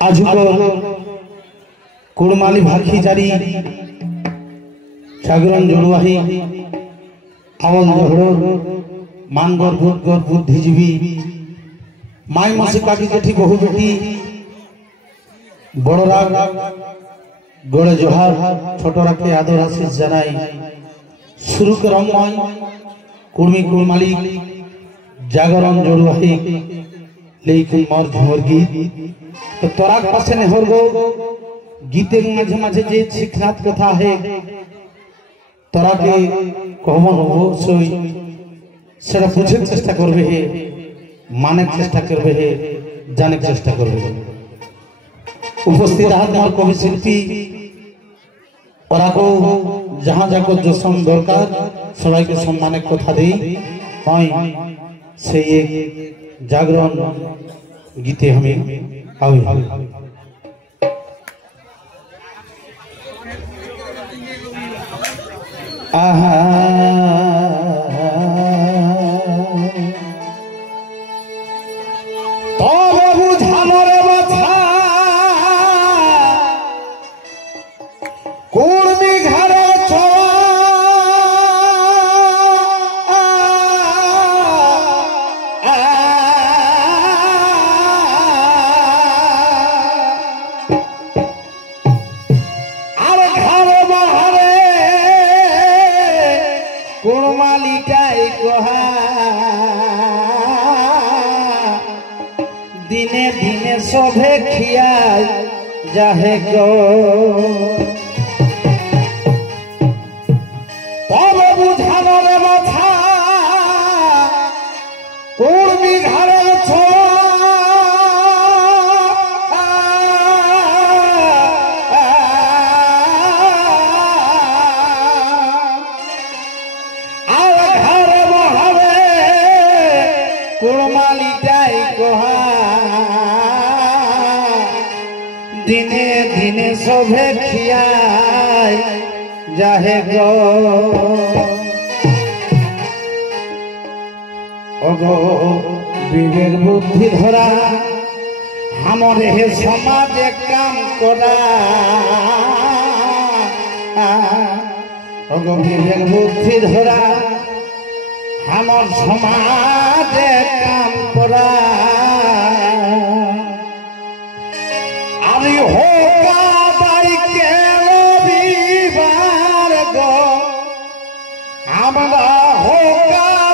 आजुको कुड़माली भाखी जारी जागरण जड़ुआही आवल झगड़ो मानगर बुद्धगर बुद्धिजीवी माई मासी काकी जेठी बहु बेटी बड़रा गड़े जोहार छोटरा के आदर आशीष जानाई शुरू करम कुड़मी कुड़माली जागरण जड़ुआही लेकिन मर झुमर गीत तो तोरा पासे ने हरगो गीते माझे माझे जे शिक्षात कथा है तोरा के कहबन हो सोई सेटा बुझे चेष्टा करबे हे माने चेष्टा करबे हे जाने चेष्टा करबे उपस्थित आत्मा कवि शिल्पी ओरा को जहां जाको जो सम दरकार सबाई के सम्माने कथा देई हई से एक जागरण गीते हमें आवे आहा तो बुझानो रे बथा कुड़मी घरे दिने दिने शोभे खिया जाहे गो तब बुझानो रे माथा कुड़मी घरे दिने दिने शोभे खियाय जाहे गो ओगो विवेक बुद्धि धरा हमरे हे समाज काम करा ओगो विवेक बुद्धि धरा हमर समाज काम करा हो दाई के रविवार गो हमरा हो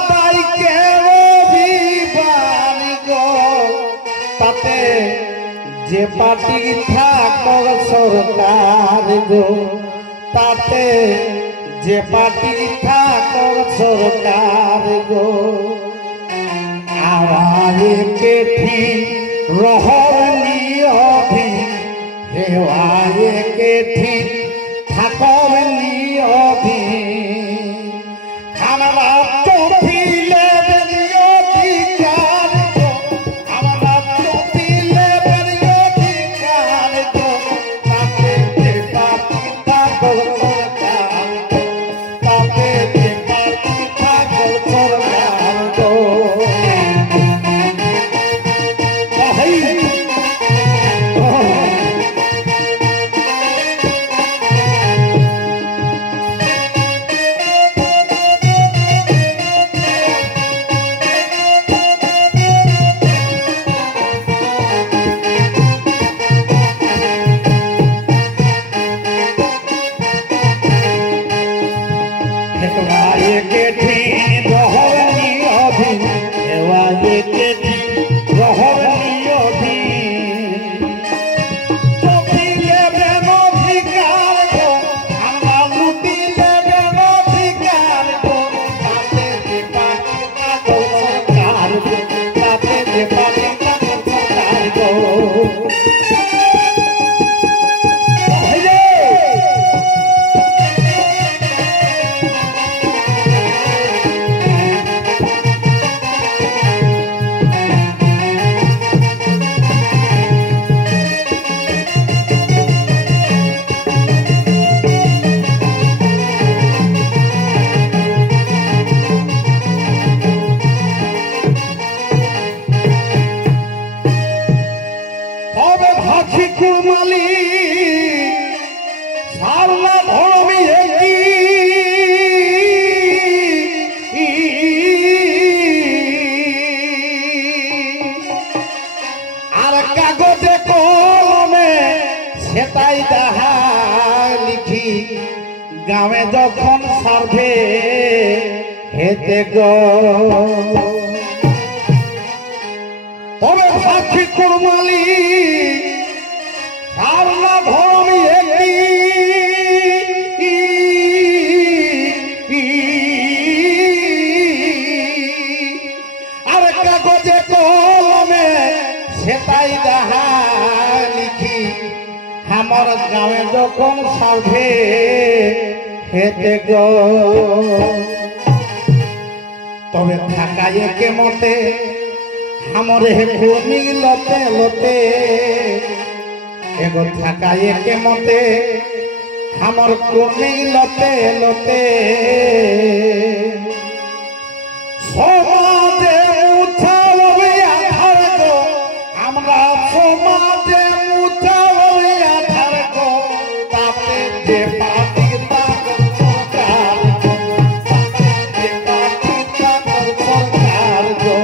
दाई के रविवार गो ताते जे पार्टी थाकल सरकार गो ताते जे पार्टी थाकल सरकार गो आवाज के ठीक रहनी अभी हेवाए के ठीक थाकवली अभी हमरा तो पीले बनियो अधिकार को हमरा तो पीले बनियो अधिकार को ताके दे पाती थाकल सरकार को ताके दे पाती थाकल सरकार को তবে ভাখি কুমালি সারলা ভরমি একই আর কাগজে কলমে সেটাই তাহা লিখি গাঁয়ে যখন সার্ভে হেতে গো তবে সাক্ষী কুরমালি সারলা ভরমি একই আর কাগজে কলমে সেটাই তাহা লিখি আমার গাঁয়ে যখন সার্ভে হেতে গো তবে থাকায় কে মতে हमरे भूमि लते लते एगो थाकाए के मते हमर भूमि लते लते समाजे उठावे आधार को हमरा समाजे उठावे आधार को ताते जे पाटी ताक सरकार जे पाटी ताक सरकार को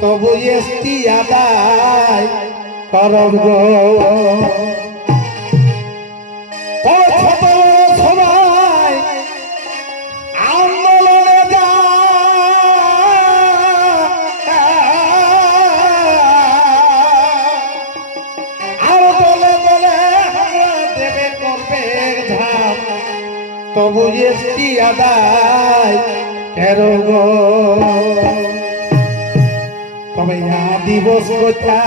तबु एसटी आदाय करब गो ছোট সবাই আন্দোলনে আর দলে দলে আমরা দেবে করবে ধাপ তবু এসটি আদায় করব গো तबे यहाँ दिवस कोता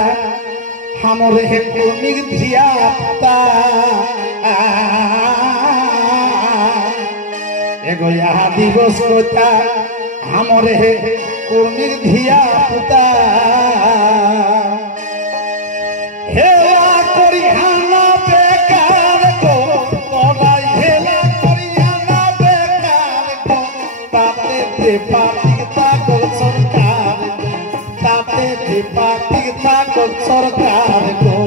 हमरे कुर्मी धिया पुता एगो यहाँ दिवस कोता हमरे कुर्मी धिया पुता हेला करी हाना बेकार को तोलाई हेला करी हाना बेकार को ताते दे पातिता को सरकार पार्टी सरकार को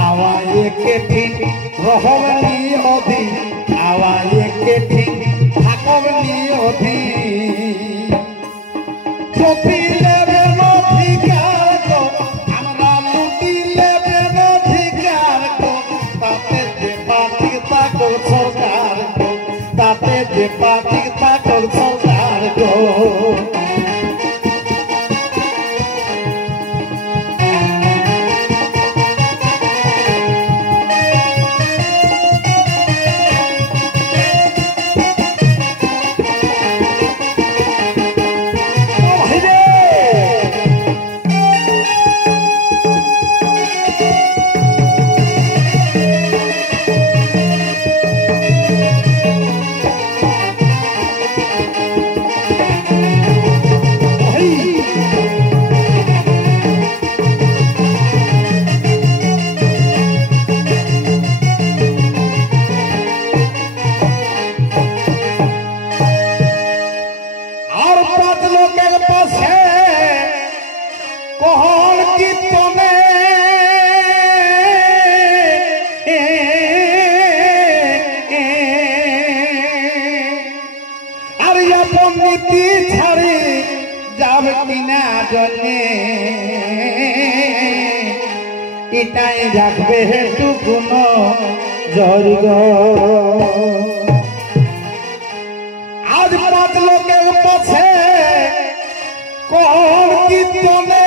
आवाज के ठीक रहबनी अधी आवाज के ठीक थाकबनी अधी चोटी लेबे अधिकार को हमरा लूटी लेबे अधिकार को ताते जे पार्टी सरकार को ताते जे पार्टी सरकार को কীর্তনে আর আপন নীতি ছাড়ি যাবে কিনা জন্যে এটাই রাখবে হেতুকুন জর্গ আজ পাঁচ লোকের পথে কোন কীর্তনে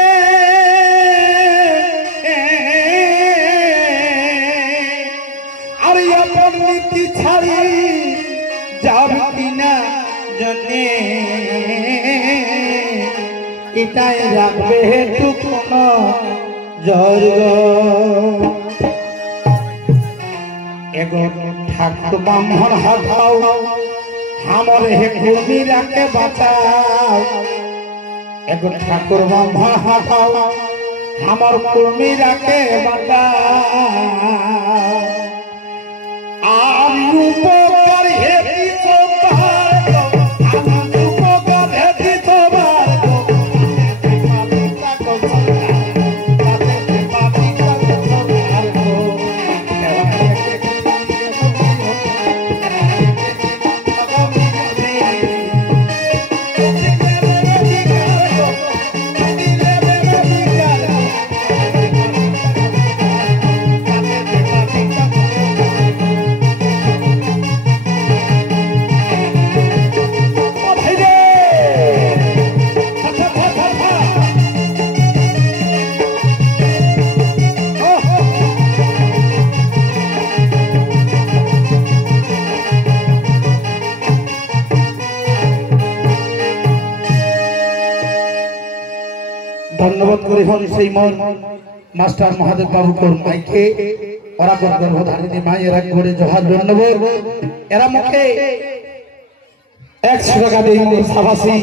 আর আপন নীতি ছাড়ি যাবে কিনা জন্যে এটাই রাখবে হেতুকুন জর্গ এগো ঠাকুর ব্রাহ্মণ হাথাও আমার হে কুর্মীরাকে বাঁচাও এগো ঠাকুর ব্রাহ্মণ হাথাও আমার কুর্মীরাকে বাঁচাও আর উপকার হেতি তোমার আমার উপকার হেতি তোমার ধন্যবাদ করে হন সেই মন মাস্টার মহাদেব বাবু কোর মাইকে ওরা কোন গর্ভধারিণী মাই এরা করে জহার ধন্যবাদ এরা মুখে 100 টাকা দেই সাবাসী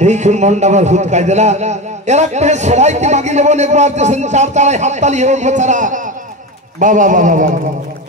দেখুন মন্ডাবার হুত কাই দিলা এরা কে সবাইকে মাগি নেব একবার যে চার চাড়াই হাত তালি হোক বেচারা বাবা বাবা বাবা